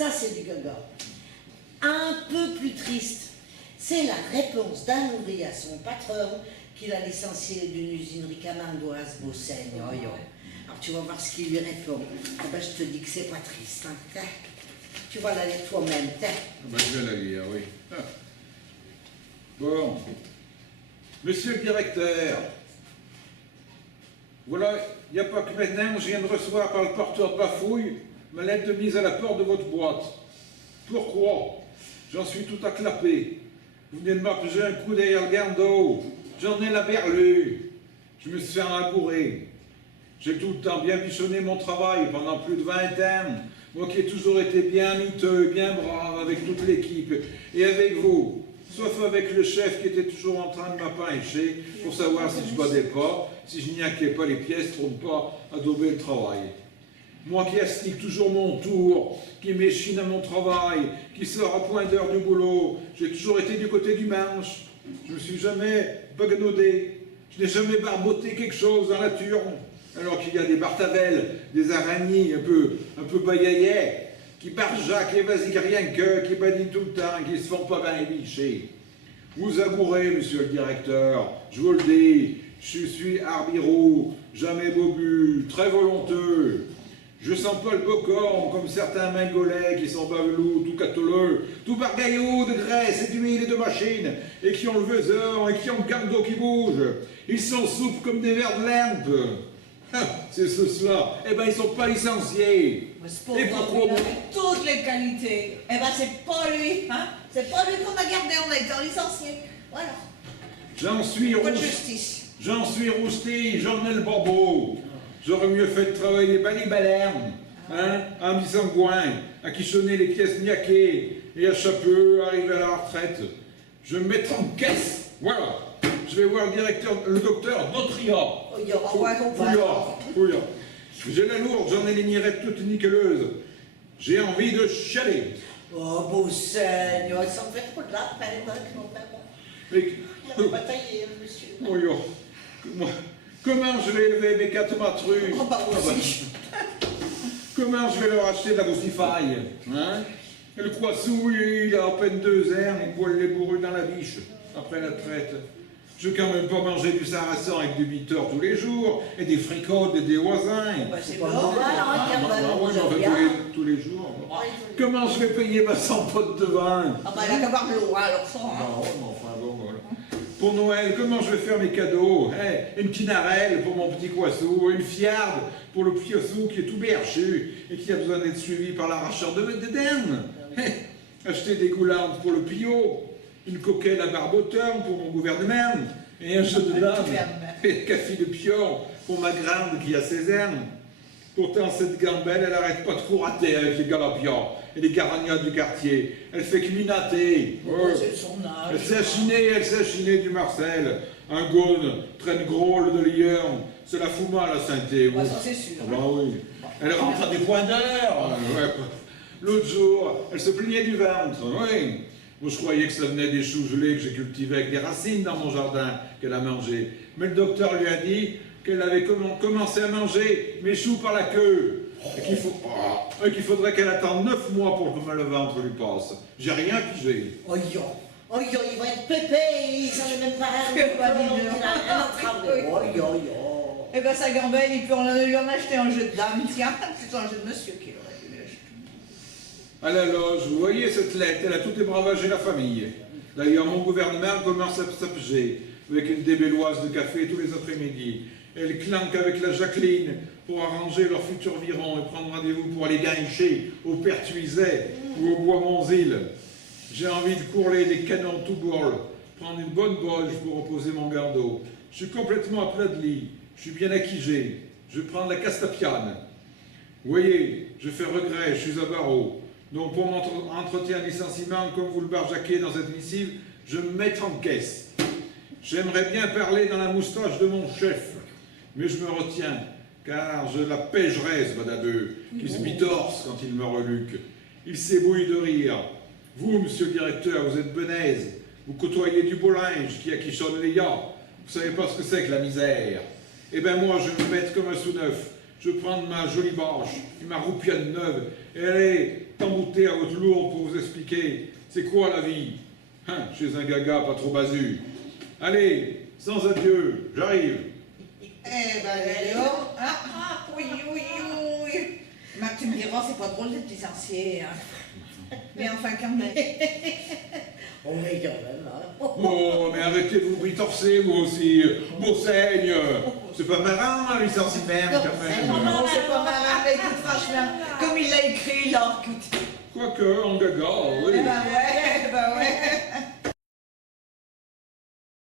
Ça, c'est du gaga. Un peu plus triste, c'est la réponse d'un ouvrier à son patron qu'il a licencié d'une usinerie camardoise Beausaigne. Alors tu vas voir ce qu'il lui répond. Ah ben, je te dis que c'est pas triste. Hein. Tu vas la lire toi-même. Ben, je vais la lire, oui. Ah. Bon. Monsieur le directeur, voilà, il n'y a pas que maintenant, je viens de recevoir par le porteur de Bafouille ma lettre de mise à la porte de votre boîte. Pourquoi? J'en suis tout acclapé. Vous venez de m'appeler un coup derrière le garde-eau. J'en ai la berlue. Je me suis fait engourer. J'ai tout le temps bien bichonné mon travail pendant plus de 20 ans. Moi qui ai toujours été bien miteux, bien brave avec toute l'équipe. Et avec vous. Sauf avec le chef qui était toujours en train de m'appâcher pour savoir si je badais pas, si je niaquais pas les pièces pour ne pas adauber le travail. Moi qui astique toujours mon tour, qui m'échine à mon travail, qui sort à point d'heure du boulot, j'ai toujours été du côté du manche. Je me suis jamais baganaudé, je n'ai jamais barboté quelque chose dans la turne, alors qu'il y a des bartavelles, des araignées un peu baillaillets, qui barjaquent et vas-y rien que, qui badinent tout le temps, qui se font pas bien ébicher. Vous agourez, monsieur le directeur, je vous le dis, je suis arbirou, jamais bobu, très volonteux. Je sens pas le bocorne comme certains mingolais qui sont bavelous, tout catoleux, tout bargaillous de graisse et d'huile et de machine, et qui ont le veseur et qui ont le garde-d'eau qui bouge. Ils sont souples comme des vers de lampe. C'est cela. Eh ben, ils sont pas licenciés. Et pourquoi il avait toutes les qualités. Eh ben, c'est pas lui, hein. C'est pas lui qu'on a gardé, on a été licencié. Voilà. J'en suis Pas de justice. J'en suis roustille, j'en ai le bobo. J'aurais mieux fait de travailler balibalerme, hein, à mi-sangouin, à quichonner les pièces niaquées, et à chapeau, arriver à la retraite. Je vais me mettre en caisse, voilà. Je vais voir le docteur Dautria. Fouillard. J'ai la lourde, j'en ai les mirettes toutes nickeleuses. J'ai envie de chialer. Oh, Beausaigne, il s'en fait trop de la peine, mon père. Mais, Il n'a pas taillé, monsieur. Comment je vais élever mes 4 matrues? Oh, bah, aussi. Comment je vais leur acheter de la boussifaille, hein? Le croissou, il a à peine 2 heures, il poêle les bourrus dans la biche, après la traite. Je ne vais quand même pas manger du sarrasin avec du bitter tous les jours, et des fricottes et des voisins. Bah, c'est pas normal, hein, tous les jours. Comment je vais payer ma 100 potes de vin? Ah bah, il a qu'à boire de l'eau, alors ça, hein. Non, mais enfin, bon, voilà. Pour Noël, comment je vais faire mes cadeaux? Une quinarelle pour mon petit coissou, une fiarde pour le piossou qui est tout berchu et qui a besoin d'être suivi par l'arracheur de dents. Acheter des goulardes pour le pillot, une coquelle à barboteur pour mon gouvernement, et un jeu de dames, et un café de pion pour ma grande qui a 16 ans. Pourtant, cette gambelle, elle arrête pas de courater avec les galapias et les caragnats du quartier. Elle fait que minater. C'est son âge. Elle s'est chinée du Marcel. Un gaune traîne gros de Lyon. C'est la fout mal à Saint-Thé. Bah, ça, c'est sûr. Bah oui. Elle rentre à des points d'heure. L'autre jour, elle se plaignait du ventre. Oui. Moi, je croyais que ça venait des choux gelés que j'ai cultivés avec des racines dans mon jardin qu'elle a mangé. Mais le docteur lui a dit qu'elle avait commencé à manger mes choux par la queue. Et qu'il faudrait qu'elle attende 9 mois pour que le ventre lui passe. J'ai rien pigé. Oh, il va être pépé, il s'en est même pas Eh ben, sa gambelle, il peut lui en acheter un jeu de dame, tiens. C'est un jeu de monsieur qui aurait dû l'acheter. À la loge, vous voyez cette lettre, elle a tout ébravagé la famille. D'ailleurs, mon gouvernement commence à s'apger avec une débelloise de café tous les après-midi. Elle clanque avec la Jacqueline pour arranger leur futur viron et prendre rendez-vous pour aller guincher au Pertuiset ou au Bois Monzil. J'ai envie de courler des canons tout bourle, prendre une bonne boge pour reposer mon gardeau. Je suis complètement à plat de lit, je suis bien acquigé, je prends la castapiane. Vous voyez, je fais regret, je suis à barreau. Donc pour mon entretien licenciement, comme vous le barjaquez dans cette missive, je me mets en caisse. J'aimerais bien parler dans la moustache de mon chef, mais je me retiens, car je la pêcherai, ce badabeux, qui se bitorse quand il me reluque. Il s'ébouille de rire. Vous, monsieur le directeur, vous êtes benaise, vous côtoyez du beau linge qui acquichonne les yachts, vous savez pas ce que c'est que la misère. Eh bien moi, je vais me mettre comme un sous-neuf, je vais prendre ma jolie bâche et ma roupienne neuve et aller t'embouter à votre lourde pour vous expliquer c'est quoi la vie. Hein, chez un gaga pas trop basu. Allez, sans adieu, j'arrive. Eh ben, Léo, oui, oui, oui. Marc, tu me diras, c'est pas drôle d'être licencié. Hein. Mais enfin, quand même. On est quand même, hein. Oh, mais arrêtez de vous britorcer, vous aussi. Beauseigne. C'est pas marrant, un licenciement, quand même. Non, c'est pas marrant, mais écoute, franchement, comme il l'a écrit, là, écoute. Quoique, en gaga, oui. Eh ben ouais.